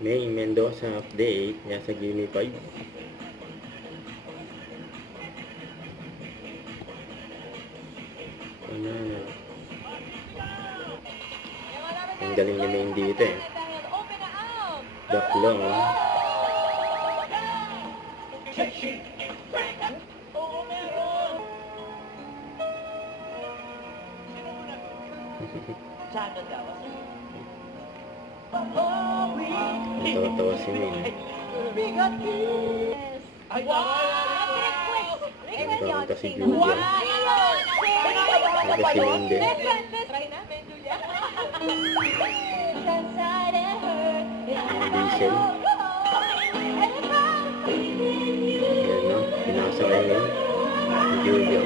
May Mendoza update nasa Gimme 5. Ang galing ni Main dito eh. Duck long oh. Tawa-tawa si Main. Nagkakanta si Julia. Nagka si Main din. Ang diesel. Yan no, pinasa na yun. Si Julia.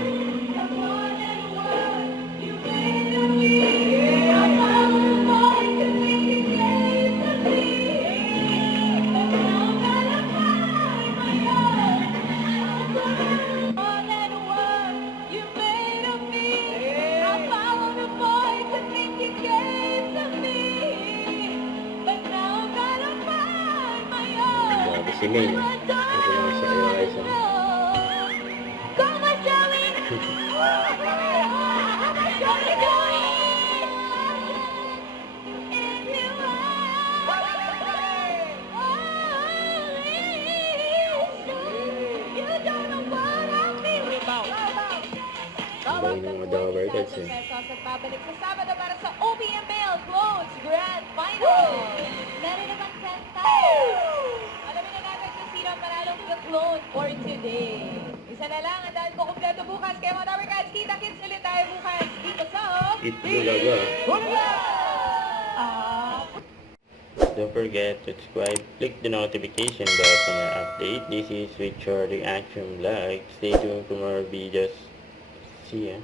Si Main, ito lang sa ayos. Ang ng mga Dower Cats eh. Pabalik sa Sabado para sa OPM Male Clothes Grand Final. Meron naman 10,000. Alamin na natin kung sino ang panalong clothes for today. Isa na lang, ang dahil ko kumpleto bukas. Kaya mga Dower Cats, kita-kits ulit tayo bukas dito sa Eat Bulaga. Don't forget to subscribe, click the notification bell for more update. This is Richard Reaction Vlog. Stay tuned for more videos. See ya.